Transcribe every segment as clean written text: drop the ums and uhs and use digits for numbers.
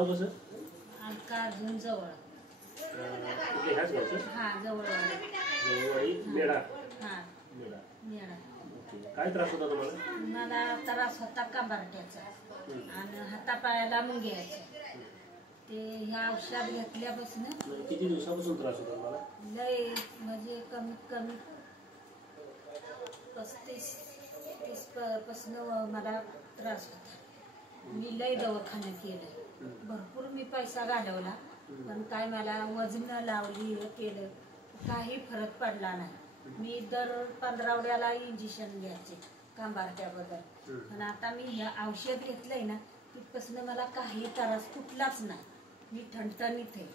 नाव कसं? अलका अर्जुन जवळ. ह्याच गावचं? हा जवळवाडी. जवळवाडी मेढा. हा मेढा. मेढा. काय त्रास होता तुम्हाला? मला त्रास होता कंबरट्याचा आणि हातापायाला मुंग्याचा. ते ह्या औषध घेतल्यापासून किती दिवसापासून त्रास होता तुम्हाला? लय म्हणजे कमीत कमी 35 पासून मला त्रास होता. मी लय दवाखाना केलं, भरपूर मी पैसा घालवला, पण काय मला वजन लावली केलं काही फरक पडला नाही. मी दर 15 आठवड्याला इंजेक्शन घ्यायचे कंबरट्याबद्दल, पण आता मी हे औषध घेतलंय ना तिथपासून मला काही त्रास कुठलाच नाही. मी ठणठणीत आहे.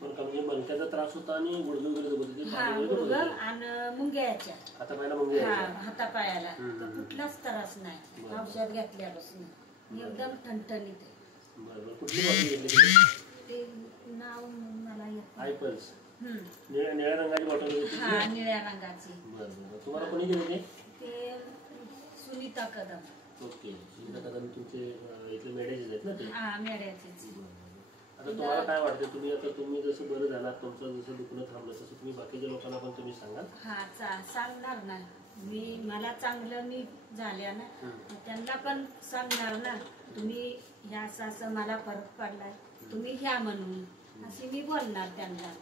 म्हणजे मणक्याचा त्रास होता आणि गुडघे वगैरे दुखत होते? हा गुडघं आणि मुंग्याच्या हातापायाला मुंग्या? हातापायाला कुठलाच त्रास नाही औषध घेतल्यापासून. एकदम ठणठणीत आहे. कुठली बॉटल घेतली? ते नाव मला येत आय पल्स. निळ्या रंगाची बॉटल होती? हा निळ्या रंगाची. बरं. तुम्हाला कोणी दिले ते? सुनीता कदम. ओके. सुनीता कदम तुमचे इथले मेड्याचेच आहेत ना ते? हा मेड्याचेच. आता तुम्हाला काय वाटतं, तुम्ही जसं बरं झालात, तुमचं जसं दुखणं थांबलं तसं तुम्ही बाकीच्या लोकांना पण तुम्ही सांगाल? हा सांगणार ना मी. मला चांगलं मी झाल्या ना त्यांना पण सांगणार ना, तुम्ही ह्या असं मला फरक पडलाय तुम्ही ह्या म्हणून अशी मी बोलणार त्यांना.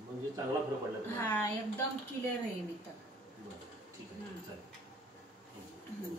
म्हणजे चांगला फरक पडला? हा एकदम क्लिअर आहे मी तर. ठीक आहे, चालेल.